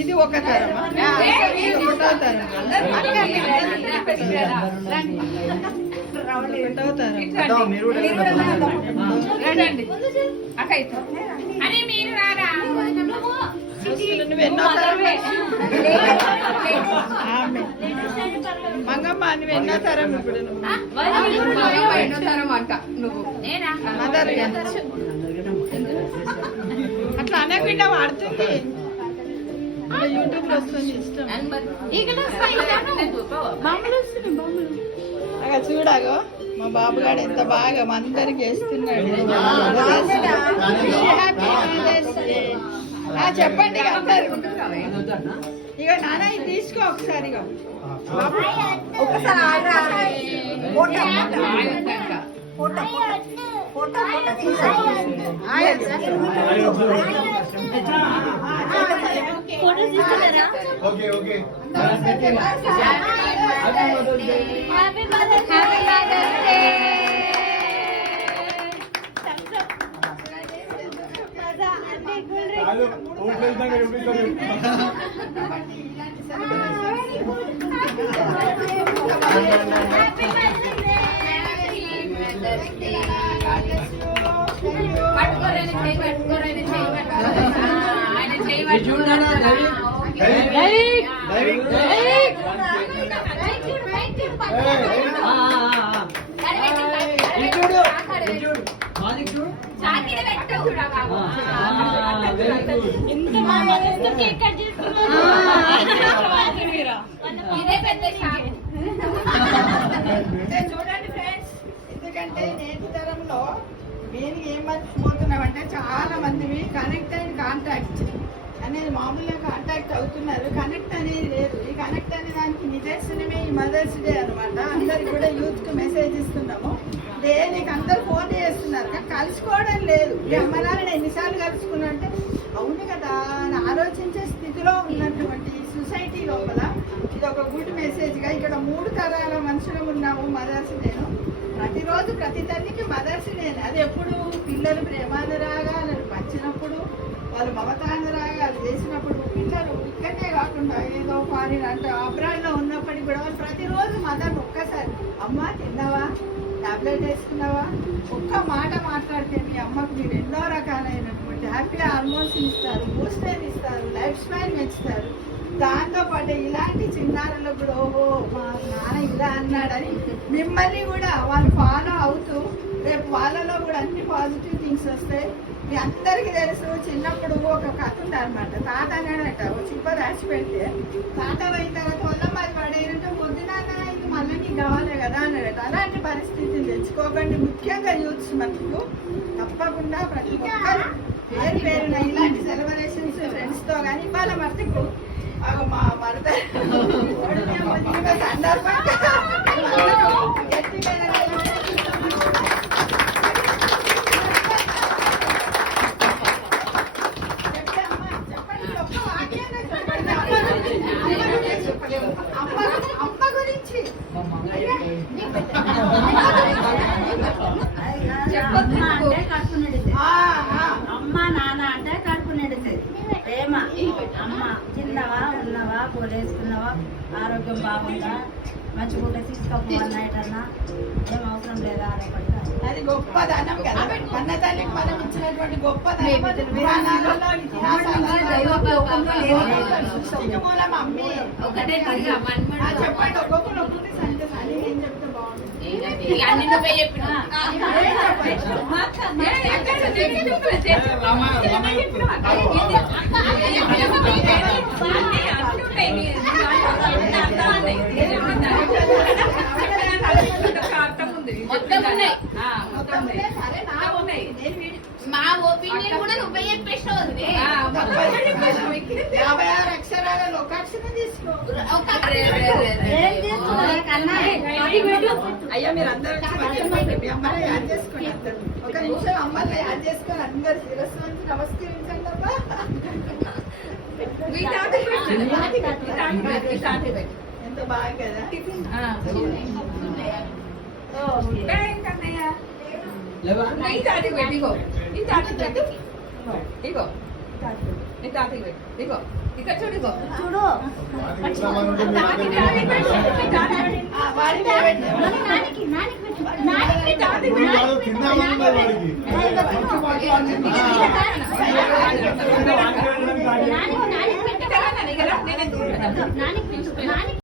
ఇది ఒక తరమా ఒకటో తరం నువ్వెన్నో తరం మంగమ్మ నువ్వు ఎన్నో తరం ఇప్పుడు ఎన్నో తరం అంట నువ్వు మదర్ అట్లా అనకుండా వాడుతుంది యూట్యూబ్ లో వస్తుంది ఇష్టం అలా చూడాగో మా బాబుగాడు ఎంత బాగా అందరికి వేస్తున్నాడు. చెప్పండి అందరు ఇక నాన్న ఇది తీసుకో ఒకసారి చూడండి ఫ్రెండ్స్, ఎందుకంటే నేటి తరంలో మేము ఏం మర్చిపోతున్నామంటే చాలా మందివి కనెక్ట్ అండ్ కాంటాక్ట్ అనేది మామూలుగా కాంటాక్ట్ అవుతున్నారు, కనెక్ట్ అనేది లేదు. ఈ కనెక్ట్ అనే దానికి నిదర్శనమే ఈ మదర్స్ డే అనమాట. అందరికి కూడా యూత్ కు మెసేజ్ ఇస్తున్నాము. దేనికి అందరు ఫోన్ చేస్తున్నారు కానీ కలుసుకోవడం లేదు. ఈ అమ్మనాన్ని ఎన్నిసార్లు కలుసుకున్నా అంటే అవును కదా అని ఆలోచించే స్థితిలో ఉన్నటువంటి సొసైటీ లోపల ఇది ఒక గుడ్ మెసేజ్గా ఇక్కడ 3 తరాల మనుషులు ఉన్నాము. మదర్స్ నేను ప్రతిరోజు ప్రతి తల్లికి మదర్స్ నేను అది ఎప్పుడు పిల్లలు ప్రేమానురాగాలు పంచినప్పుడు, వాళ్ళు మమతానురాగాలు చేసినప్పుడు, పిల్లలు ఇక్కడనే కాకుండా ఏదో ఫారిన్ అంటే అబ్రాడ్లో ఉన్నప్పటికీ కూడా వాళ్ళు ప్రతిరోజు మదర్ ఒక్కసారి అమ్మ తిన్నావా, టాబ్లెట్ వేసుకున్నావా, ఒక్క మాట మాట్లాడితే మీ అమ్మకు మీరు ఎన్నో రకాలైనటువంటి హ్యాపీ హార్మోన్స్ ఇస్తారు, బూస్టర్ ఇస్తారు, లైఫ్ స్టైల్ పెంచుతారు. దాంతోపాటు ఇలాంటి చిన్నారులకు కూడా ఓహో మా నాన్న ఇలా అన్నాడని మిమ్మల్ని కూడా వాళ్ళు ఫాలో అవుతూ రేపు వాళ్ళలో కూడా అన్ని పాజిటివ్ థింగ్స్ వస్తాయి. మీ అందరికీ తెలుసు చిన్నప్పుడు ఒక కథ ఉందన్నమాట. తాత అన్నాడట ఒక చిప్ప రాసి పెడితే తాత అయిన తర్వాత వల్లమ్మది పడేయంటే పొద్దున ఇది మళ్ళీ నీకు కావాలి కదా అన్నాడట. అలాంటి పరిస్థితిని తెచ్చుకోకండి. ముఖ్యంగా యూత్స్ మటుకు తప్పకుండా ప్రతి ఒక్కరు పేరు పేరున ఇలాంటి సెలబ్రేషన్స్ ఫ్రెండ్స్తో కానీ ఇవాళ మటుకు మా మరద సందర్భంగా అమ్మ గురించి అమ్మ నాన్న అంటే కడుపు నడిచేది ప్రేమ. అమ్మ తిన్నావా, ఉన్నావా, పోలేసుకున్నావా, ఆరోగ్యం బాగుందా, మంచి పూట తీసుకోపోవాలన్నా ఏం అవసరం లేదా అనేప్పటికీ అది గొప్పదనం కదా. కన్న తల్లికి మనం ఇచ్చినటువంటి గొప్పదనం మూలం అమ్మి ఒకటే చెప్పండి. ఒక్కొక్కరు ఒక్కొక్కటి సంతోషం అని ఏం చెప్తే బాగుంటుంది. అన్ని నువ్వే చెప్పినా చెప్పండి ఏం చేస్తున్నావు కన్నా? అయ్యా మీరు అందరూ వచ్చి మధ్యలో మీ అమ్మని యాడ్ చేసుకోండి అందరూ. ఒక నిమిషం అమ్మల్ని యాడ్ చేసుకొని అందరు శిరస్సు నుంచి నమస్కరించండి అబ్బా. ఎంత బాగా కదా. ఇక్కడ చూడు చూడు వాడి మీద పెట్టు. నానికి నానికి నానికి